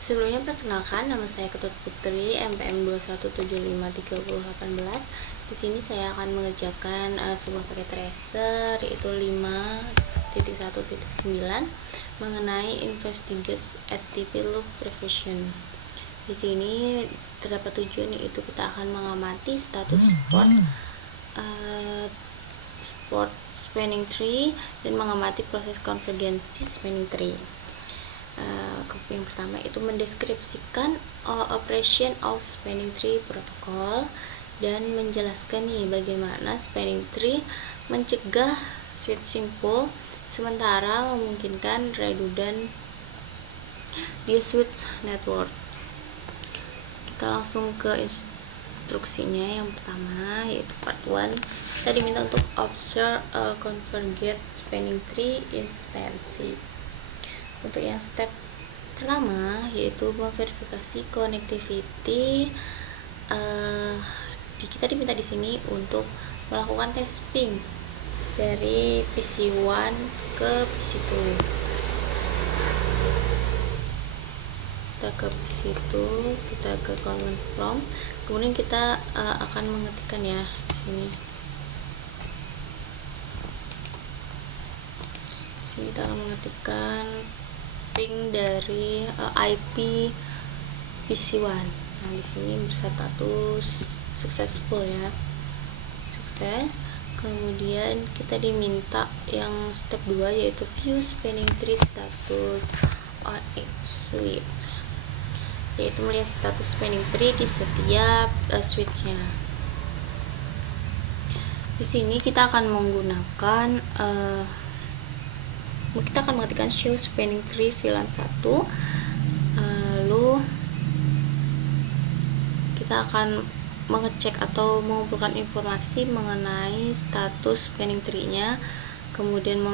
Sebelumnya perkenalkan, nama saya Ketut Putri, MPM 21753018. Di sini saya akan mengerjakan sebuah paket tracer yaitu 5.1.9 mengenai investigate STP loop prevision. Di sini terdapat tujuan yaitu kita akan mengamati status support spanning tree dan mengamati proses konvergensi spanning tree. Yang pertama itu mendeskripsikan operation of spanning tree protocol dan menjelaskan nih bagaimana spanning tree mencegah switch simple sementara memungkinkan redundant di switch network. Kita langsung ke instruksinya. Yang pertama yaitu part 1, kita diminta untuk observe a convergent spanning tree instance. Untuk yang step pertama yaitu memverifikasi connectivity. Kita diminta di sini untuk melakukan testing dari PC1 ke PC2. Kita ke PC2, kita ke command prompt, kemudian kita akan mengetikkan ya di sini. Di sini kita akan mengetikkan ping dari IP PC1. Nah, di sini berstatus successful ya. Sukses. Kemudian kita diminta yang step 2 yaitu view spanning tree status on its switch. Yaitu melihat status spanning tree di setiap switchnya. Di sini kita akan menggunakan kita akan mengetikkan show spanning tree VLAN 1, lalu kita akan mengecek atau mengumpulkan informasi mengenai status spanning tree-nya, kemudian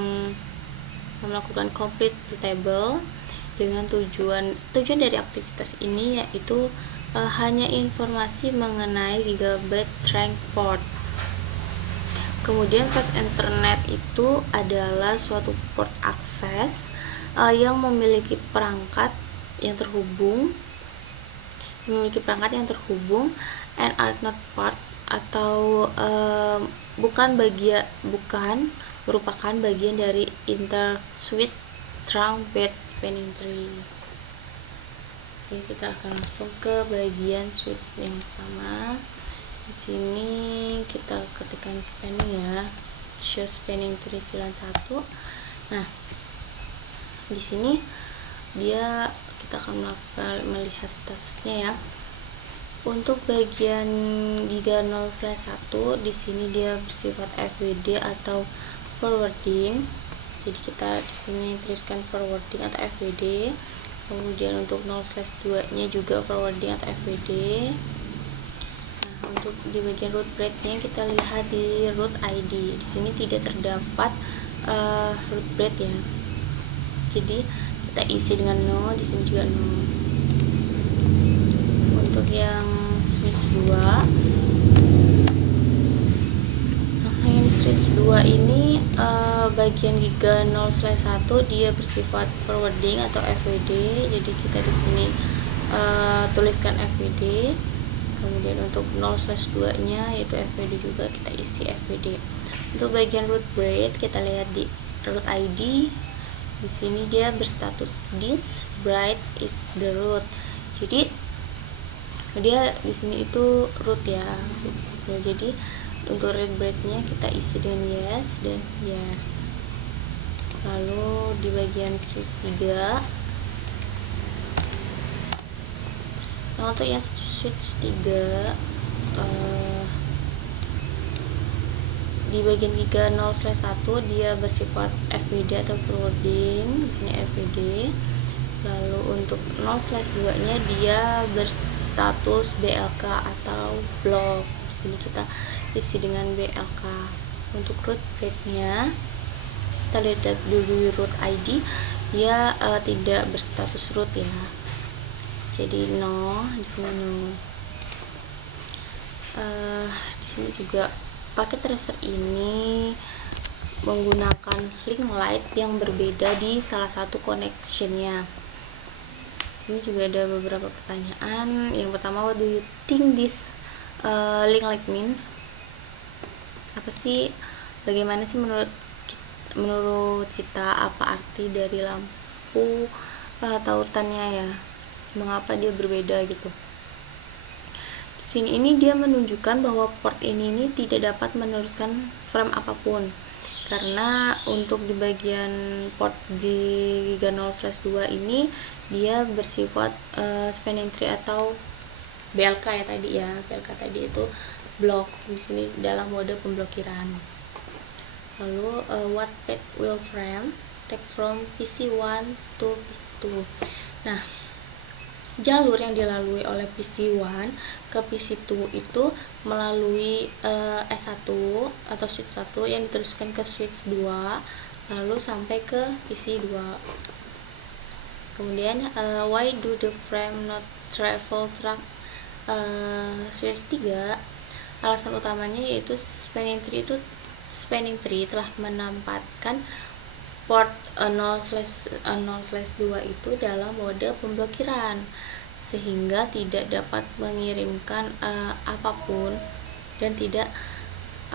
melakukan complete the table dengan tujuan dari aktivitas ini yaitu hanya informasi mengenai gigabyte rank port. Kemudian fast internet itu adalah suatu port akses yang memiliki perangkat yang terhubung and are not part atau bukan merupakan bagian dari inter switch trunk bed spanning tree. Oke, kita akan langsung ke bagian switch yang pertama. Di sini kita ketikkan spanning ya, show spanning tree VLAN 1. Nah, di sini kita akan melihat statusnya ya. Untuk bagian giga 0/1 di sini dia bersifat FWD atau forwarding. Jadi kita di sini tuliskan forwarding atau FWD. Kemudian untuk 0/2-nya juga forwarding atau FWD. Untuk di bagian root breadth-nya kita lihat di root ID. Di sini tidak terdapat root breadth ya. Jadi kita isi dengan 0, di sini juga 0. Untuk yang switch 2, yang switch 2 ini bagian giga 0/1 dia bersifat forwarding atau FWD. Jadi kita di sini tuliskan FWD. Kemudian untuk 0/2-nya yaitu FWD juga kita isi FWD. Untuk bagian root breadth kita lihat di root ID. Di sini dia berstatus this byte is the root. Jadi dia di sini itu root ya. Jadi untuk root breadth-nya kita isi dengan yes dan yes. Lalu di bagian switch 3, nah untuk yang switch 3 di bagian giga 0/1 dia bersifat FWD atau forwarding. Di sini FWD. Lalu untuk 0/2-nya dia berstatus BLK atau block. Di sini kita isi dengan BLK. Untuk root breadth-nya kita lihat dulu root ID, dia tidak berstatus root ya. Jadi no, di sini no. Di sini juga paket tracer ini menggunakan link light yang berbeda di salah satu connection-nya. Ini juga ada beberapa pertanyaan. Yang pertama, what do you think this link like mean? Apa sih, bagaimana sih menurut kita apa arti dari lampu tautannya ya? Mengapa dia berbeda gitu? Di sini ini dia menunjukkan bahwa port ini tidak dapat meneruskan frame apapun. Karena untuk di bagian port di Giga 0/2 ini dia bersifat spanning tree atau BLK ya tadi ya. BLK tadi itu blok, di sini dalam mode pemblokiran. Lalu what path will frame take from PC1 to PC2. Nah, jalur yang dilalui oleh PC1 ke PC2 itu melalui S1 atau switch 1 yang diteruskan ke switch 2 lalu sampai ke PC2. Kemudian why do the frame not travel track switch 3? Alasan utamanya yaitu spanning tree telah menempatkan port 0/2 itu dalam mode pemblokiran sehingga tidak dapat mengirimkan apapun dan tidak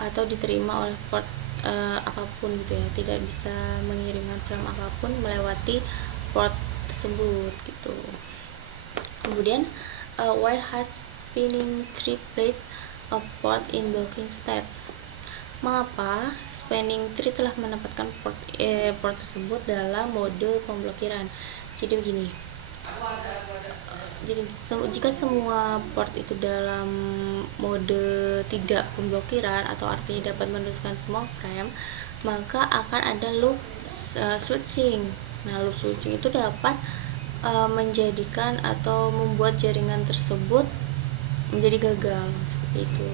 atau diterima oleh port apapun gitu ya, tidak bisa mengirimkan frame apapun melewati port tersebut gitu. Kemudian why has spinning tree plates a port in blocking state? Mengapa spanning tree telah menempatkan port tersebut dalam mode pemblokiran? Jadi begini, jadi jika semua port itu dalam mode tidak pemblokiran atau artinya dapat meneruskan semua frame, maka akan ada loop switching. Nah, loop switching itu dapat menjadikan atau membuat jaringan tersebut menjadi gagal seperti itu.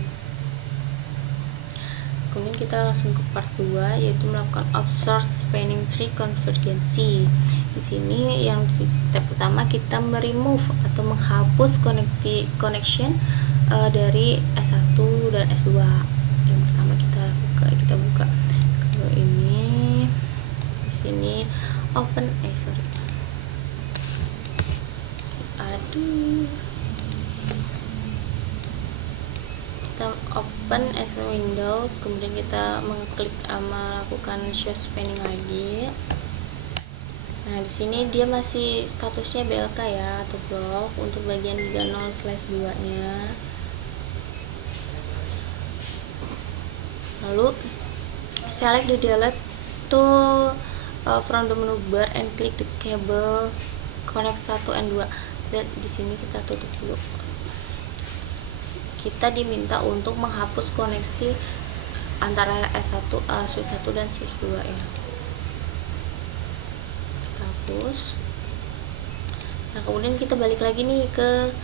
Kemudian kita langsung ke part 2 yaitu melakukan observe spanning tree convergency. Di sini yang di step pertama kita remove atau menghapus connection dari S1 dan S2. Yang pertama kita buka. Kalau ini di sini open kita open as Windows, kemudian kita mengklik melakukan show spanning lagi. Nah, di sini dia masih statusnya BLK ya atau blok untuk bagian Giga 0/2 nya. Lalu select the delete tool from the menu bar and click the cable connect 1 and 2. Dan di sini kita tutup dulu. Kita diminta untuk menghapus koneksi antara S1 switch 1 dan switch 2 ya. Kita hapus. Nah, kemudian kita balik lagi nih ke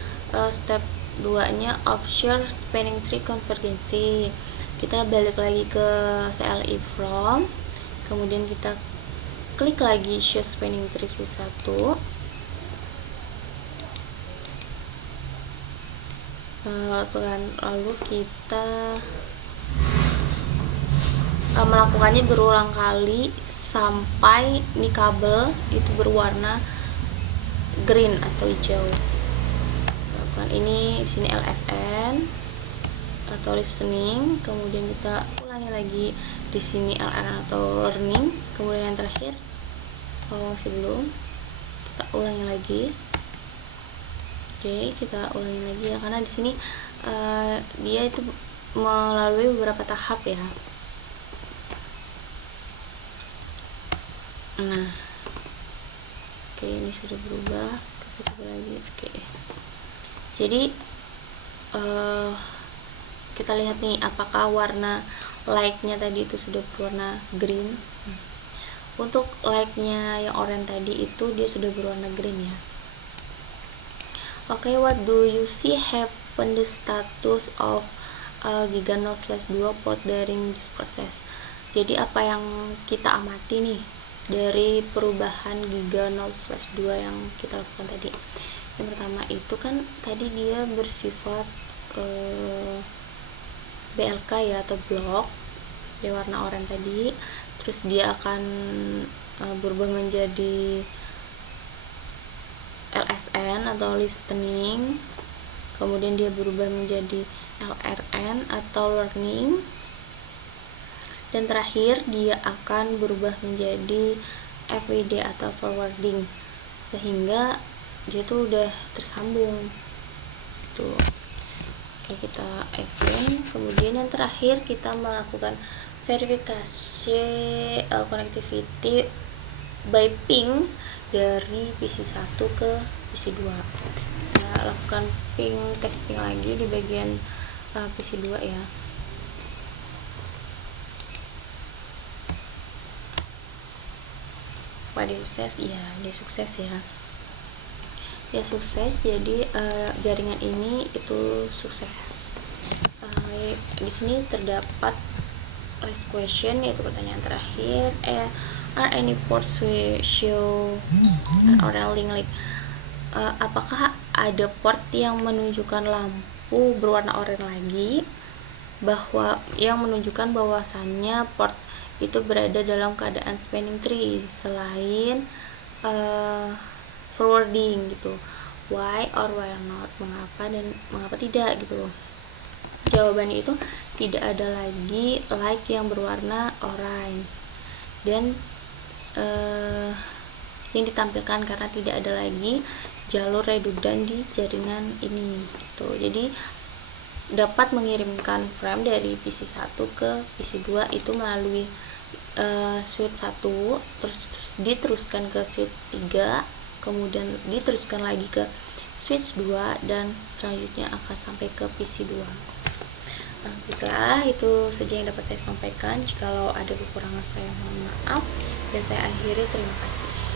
step 2 nya observe spanning tree convergency. Kita balik lagi ke CLI from, kemudian kita klik lagi show spanning tree switch 1. Lalu kita melakukannya berulang kali sampai nih kabel itu berwarna green atau hijau. Lakukan ini di sini LSN atau listening, kemudian kita ulangi lagi di sini LR atau learning, kemudian yang terakhir masih belum, kita ulangi lagi. Oke, kita ulangi lagi ya, karena di sini dia itu melalui beberapa tahap ya. Nah, oke, ini sudah berubah. Kita coba lagi. Oke, jadi kita lihat nih apakah warna light-nya tadi itu sudah berwarna green. Untuk light-nya yang oranye tadi itu dia sudah berwarna green ya. Oke, what do you see happen the status of Giga 0/2 port during this process? Jadi apa yang kita amati nih dari perubahan Giga 0/2 yang kita lakukan tadi? Yang pertama itu kan tadi dia bersifat BLK ya atau blok di warna oranye tadi, terus dia akan berubah menjadi LSN atau listening, kemudian dia berubah menjadi LRN atau learning, dan terakhir dia akan berubah menjadi FWD atau forwarding, sehingga dia tuh udah tersambung tuh. Oke, kita open. Kemudian yang terakhir kita melakukan verifikasi connectivity by ping dari PC1 ke PC2. Kita lakukan testing lagi di bagian PC2 ya. Apa dia sukses? Iya, dia sukses ya. Dia sukses, jadi jaringan ini itu sukses. Di sini terdapat last question, yaitu pertanyaan terakhir. Are any ports show an orange link? Apakah ada port yang menunjukkan lampu berwarna oranye lagi, bahwa yang menunjukkan bahwasannya port itu berada dalam keadaan spanning tree selain forwarding gitu. Why or why not? Mengapa dan mengapa tidak gitu. Jawabannya itu tidak ada lagi light yang berwarna orange, dan yang ditampilkan karena tidak ada lagi jalur redundan di jaringan ini gitu. Jadi dapat mengirimkan frame dari PC1 ke PC2 itu melalui switch 1, terus diteruskan ke switch 3, kemudian diteruskan lagi ke switch 2, dan selanjutnya akan sampai ke PC2. Nah, baiklah, itu saja yang dapat saya sampaikan. Jikalau ada kekurangan, saya mohon maaf, dan saya akhiri. Terima kasih.